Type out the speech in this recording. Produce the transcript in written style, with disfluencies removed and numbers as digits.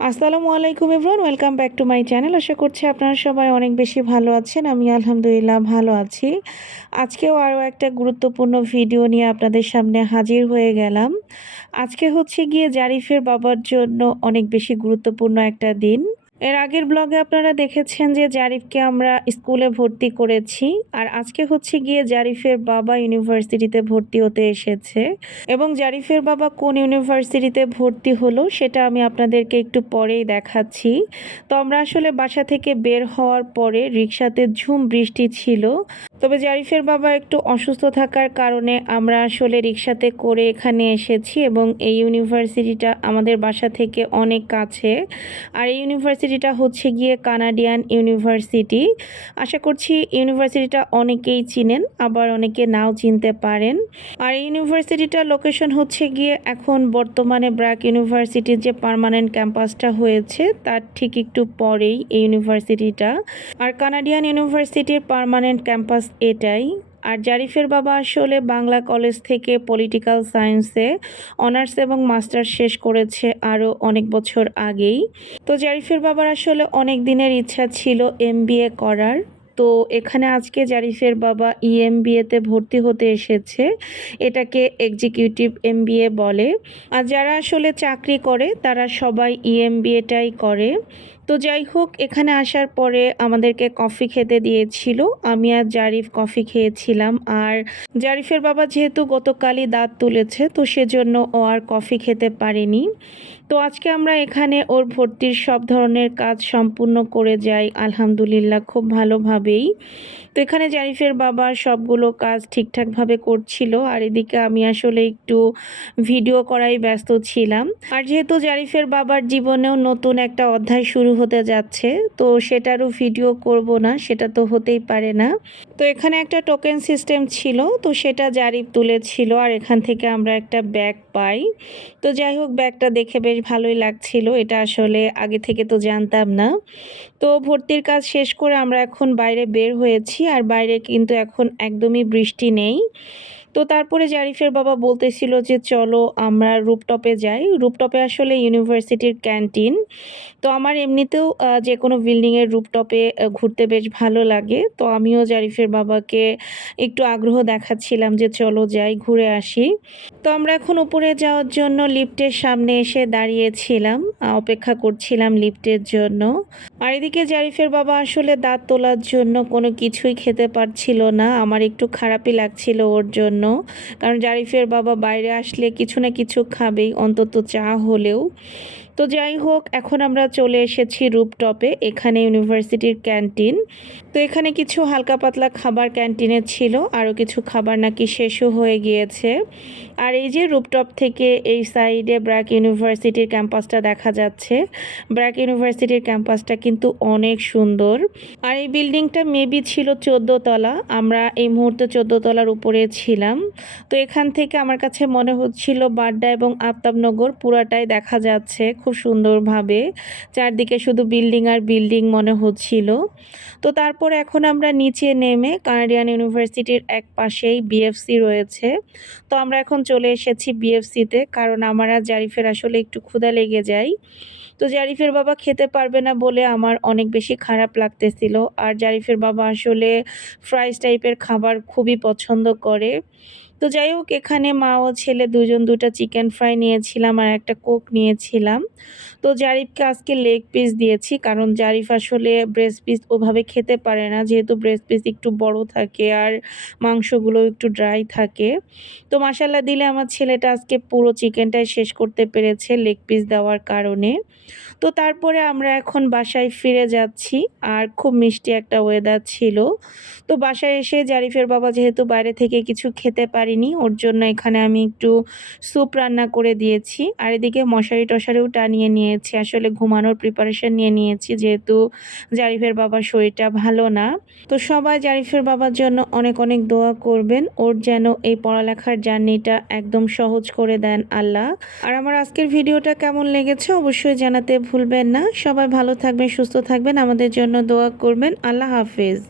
আসসালামু আলাইকুম everyone, welcome back to my channel. আশা করছি আপনারা সবাই অনেক বেশি ভালো আছেন। আমি আলহামদুলিল্লাহ ভালো আছি। আজকেও আরও একটা গুরুত্বপূর্ণ ভিডিও নিয়ে আপনাদের সামনে হাজির হয়ে গেলাম। আজকে হচ্ছে গিয়ে জারিফের বাবার জন্য অনেক বেশি গুরুত্বপূর্ণ একটা দিন। এর আগের ব্লগে আপনারা দেখেছেন যে জারিফকে আমরা স্কুলে ভর্তি করেছি, আর আজকে হচ্ছে গিয়ে জারিফের বাবা ইউনিভার্সিটিতে ভর্তি হতে এসেছে। এবং জারিফের বাবা কোন ইউনিভার্সিটিতে ভর্তি হলো সেটা আমি আপনাদেরকে একটু পরেই দেখাচ্ছি। তো আমরা আসলে বাসা থেকে বের হওয়ার পরে রিক্সাতে ঝুম বৃষ্টি ছিল, তবে জারিফের বাবা একটু অসুস্থ থাকার কারণে আমরা আসলে রিক্সাতে করে এখানে এসেছি। এবং এই ইউনিভার্সিটিটা আমাদের বাসা থেকে অনেক কাছে, আর এই ইউনিভার্সিটিটা হচ্ছে গিয়ে কানাডিয়ান ইউনিভার্সিটি। আশা করছি ইউনিভার্সিটিটা অনেকেই চিনেন, আবার অনেকে নাও চিনতে পারেন। আর এই ইউনিভার্সিটিটার লোকেশন হচ্ছে গিয়ে এখন বর্তমানে ব্র্যাক ইউনিভার্সিটির যে পার্মানেন্ট ক্যাম্পাসটা হয়েছে তার ঠিক একটু পরেই এই ইউনিভার্সিটিটা। আর কানাডিয়ান ইউনিভার্সিটির পার্মানেন্ট ক্যাম্পাস এটাই। আর জারিফের বাবা আসলে বাংলা কলেজ থেকে পলিটিক্যাল সায়েন্সে অনার্স এবং মাস্টার্স শেষ করেছে আরও অনেক বছর আগেই। তো জারিফের বাবার আসলে অনেক দিনের ইচ্ছা ছিল এমবিএ করার। তো এখানে আজকে জারিফের বাবা ইএমবিএতে ভর্তি হতে এসেছে। এটাকে এক্সিকিউটিভ এমবিএ বলে। আর যারা আসলে চাকরি করে তারা সবাই ইএমবিএটাই করে। তো যাই হোক, এখানে আসার পরে আমাদেরকে কফি খেতে দিয়েছিল। আমি আর জারিফ কফি খেয়েছিলাম। আর জারিফের বাবা যেহেতু গতকালই দাঁত তুলেছে, তো সেজন্য ও আর কফি খেতে পারেনি। তো আজকে আমরা এখানে ওর ভর্তির সব ধরনের কাজ সম্পূর্ণ করে যাই আলহামদুলিল্লাহ খুব ভালোভাবেই। তো এখানে জারিফের বাবা সবগুলো কাজ ঠিকঠাকভাবে করছিল, আর এদিকে আমি আসলে একটু ভিডিও করাই ব্যস্ত ছিলাম। আর যেহেতু জারিফের বাবার জীবনেও নতুন একটা অধ্যায় শুরু হতে যাচ্ছে, তো সেটারও ভিডিও করব না, সেটা তো হতেই পারে না। তো এখানে একটা টোকেন সিস্টেম ছিল, তো সেটা জারিফ তুলেছিল, আর এখান থেকে আমরা একটা ব্যাগ পাই। তো যাই হোক, ব্যাগটা দেখে বেশ ভালোই লাগছিল। এটা আসলে আগে থেকে তো জানতাম না। তো ভর্তির কাজ শেষ করে আমরা এখন বাইরে বের হয়েছি, আর বাইরে কিন্তু এখন একদমই বৃষ্টি নেই। তো তারপরে জারিফের বাবা বলতেছিল যে চলো আমরা রুপটপে যাই। রুপটপে আসলে ইউনিভার্সিটির ক্যান্টিন। তো আমার এমনিতেও যে কোনো বিল্ডিংয়ের রুপটপে ঘুরতে বেশ ভালো লাগে। তো আমিও জারিফের বাবাকে একটু আগ্রহ দেখাচ্ছিলাম যে চলো যাই, ঘুরে আসি। তো আমরা এখন উপরে যাওয়ার জন্য লিফটের সামনে এসে দাঁড়িয়েছিলাম, অপেক্ষা করছিলাম লিফটের জন্য। আর এদিকে জারিফের বাবা আসলে দাঁত তোলার জন্য কোনো কিছুই খেতে পারছিল না। আমার একটু খারাপই লাগছিল ওর জন্য, কারণ জারিফের বাবা বাইরে আসলে কিছু না কিছু খাবেই, অন্তত চা হলেও। তো যাই হোক, এখন আমরা চলে এসেছি রুপটপে, এখানে ইউনিভার্সিটির ক্যান্টিন। তো এখানে কিছু হালকা পাতলা খাবার ক্যান্টিনে ছিল, আরও কিছু খাবার নাকি শেষও হয়ে গিয়েছে। আর এই যে রুপটপ থেকে এই সাইডে ব্র্যাক ইউনিভার্সিটির ক্যাম্পাসটা দেখা যাচ্ছে। ব্র্যাক ইউনিভার্সিটির ক্যাম্পাসটা কিন্তু অনেক সুন্দর। আর এই বিল্ডিংটা মেবি ছিল 14 তলা। আমরা এই মুহূর্তে 14 তলার উপরে ছিলাম। তো এখান থেকে আমার কাছে মনে হচ্ছিল বাড্ডা এবং আফতাবনগর পুরাটাই দেখা যাচ্ছে খুব সুন্দরভাবে। চারদিকে শুধু বিল্ডিং আর বিল্ডিং মনে হচ্ছিল। তো তারপর এখন আমরা নিচে নেমে কানাডিয়ান ইউনিভার্সিটির এক পাশেই বিএফসি রয়েছে। তো আমরা এখন চলে এসেছি বিএফসিতে, কারণ আমার আর জারিফের আসলে একটু ক্ষুধা লেগে যায়। তো জারিফের বাবা খেতে পারবে না বলে আমার অনেক বেশি খারাপ লাগতেছিল। আর জারিফের বাবা আসলে ফ্রাইস টাইপের খাবার খুবই পছন্দ করে। তো যাই হোক, এখানে মা ও ছেলে দুজন দুটা চিকেন ফ্রাই নিয়েছিলাম আর একটা কোক নিয়েছিলাম। তো জারিফকে আজকে লেগ পিস দিয়েছি, কারণ জারিফ আসলে ব্রেস্ট পিস ওভাবে খেতে পারে না, যেহেতু ব্রেস্ট পিস একটু বড় থাকে আর মাংসগুলো একটু ড্রাই থাকে। তো মাশাল্লাহ দিলে আমার ছেলেটা আজকে পুরো চিকেনটাই শেষ করতে পেরেছে লেগ পিস দেওয়ার কারণে। তো তারপরে আমরা এখন বাসায় ফিরে যাচ্ছি, আর খুব মিষ্টি একটা ওয়েদার ছিল। তো বাসায় এসে জারিফের বাবা যেহেতু বাইরে থেকে কিছু খেতে পারিনি, ওর জন্য এখানে আমি একটু স্যুপ রান্না করে দিয়েছি। আর এদিকে মশারি টশারিও টানিয়ে নিয়েছি, আসলে ঘুমানোর প্রিপারেশন নিয়ে নিয়েছি, যেহেতু জারিফের বাবার শরীরটা ভালো না। তো সবাই জারিফের বাবার জন্য অনেক অনেক দোয়া করবেন, ওর যেন এই পড়ালেখার জার্নিটা একদম সহজ করে দেন আল্লাহ। আর আমার আজকের ভিডিওটা কেমন লেগেছে অবশ্যই জানাতে ভুলবেন না। সবাই ভালো থাকবেন, সুস্থ থাকবেন, আমাদের জন্য দোয়া করবেন। আল্লাহ হাফেজ।